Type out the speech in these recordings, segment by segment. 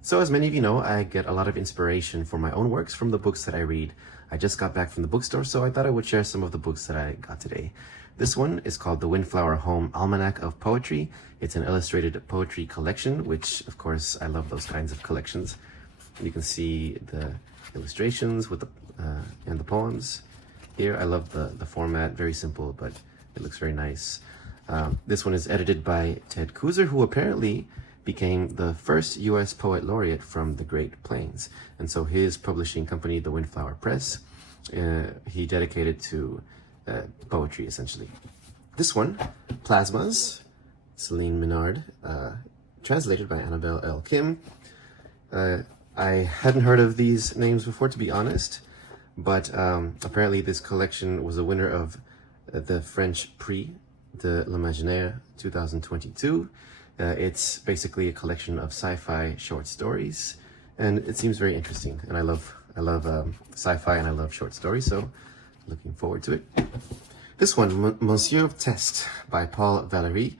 So as many of you know, I get a lot of inspiration for my own works from the books that I read. I just got back from the bookstore, so I thought I would share some of the books that I got today. This one is called The Windflower Home Almanac of Poetry. It's an illustrated poetry collection, which of course I love those kinds of collections. You can see the illustrations with the and the poems. Here I love the format, very simple, but it looks very nice. This one is edited by Ted Kooser, who apparently became the first U.S. poet laureate from the Great Plains. And so his publishing company, the Windflower Press, he dedicated to poetry, essentially. This one, Plasmas, Celine Menard, translated by Annabelle L. Kim. I hadn't heard of these names before, to be honest, but apparently this collection was a winner of the French Prix de l'Imaginaire 2022. It's basically a collection of sci-fi short stories, and it seems very interesting. And I love sci-fi and I love short stories, so looking forward to it. This one, Monsieur Test by Paul Valéry,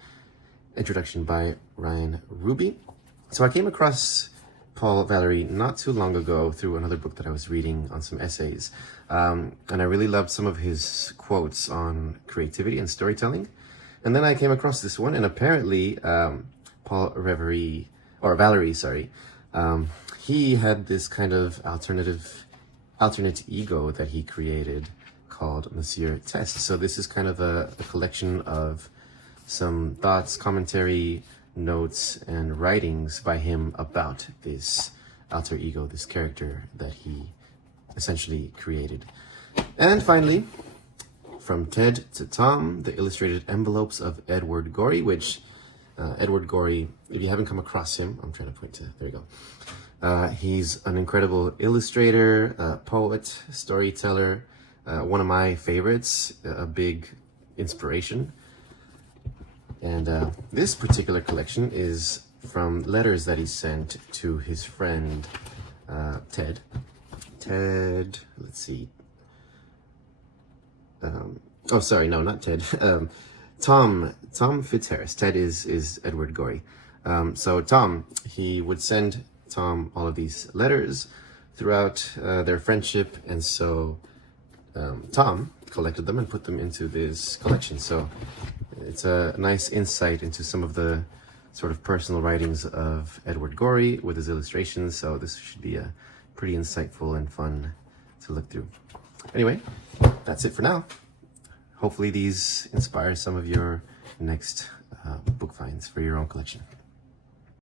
introduction by Ryan Ruby. So I came across Paul Valéry not too long ago through another book that I was reading on some essays, and I really loved some of his quotes on creativity and storytelling. And then I came across this one, and apparently Paul Valéry, sorry, he had this kind of alternate ego that he created called Monsieur Test. So this is kind of a collection of some thoughts, commentary, notes, and writings by him about this alter ego, this character that he essentially created. And finally, From Ted to Tom, the illustrated envelopes of Edward Gorey, which Edward Gorey, if you haven't come across him, I'm trying to point to, there you go. He's an incredible illustrator, poet, storyteller, one of my favorites, a big inspiration. And this particular collection is from letters that he sent to his friend, Ted, let's see. Oh, sorry, no, not Ted. Tom Fitzharris. Ted is Edward Gorey. So Tom, he would send Tom all of these letters throughout their friendship, and so Tom collected them and put them into this collection. So it's a nice insight into some of the sort of personal writings of Edward Gorey with his illustrations. So this should be a pretty insightful and fun to look through. Anyway, that's it for now. Hopefully these inspire some of your next book finds for your own collection.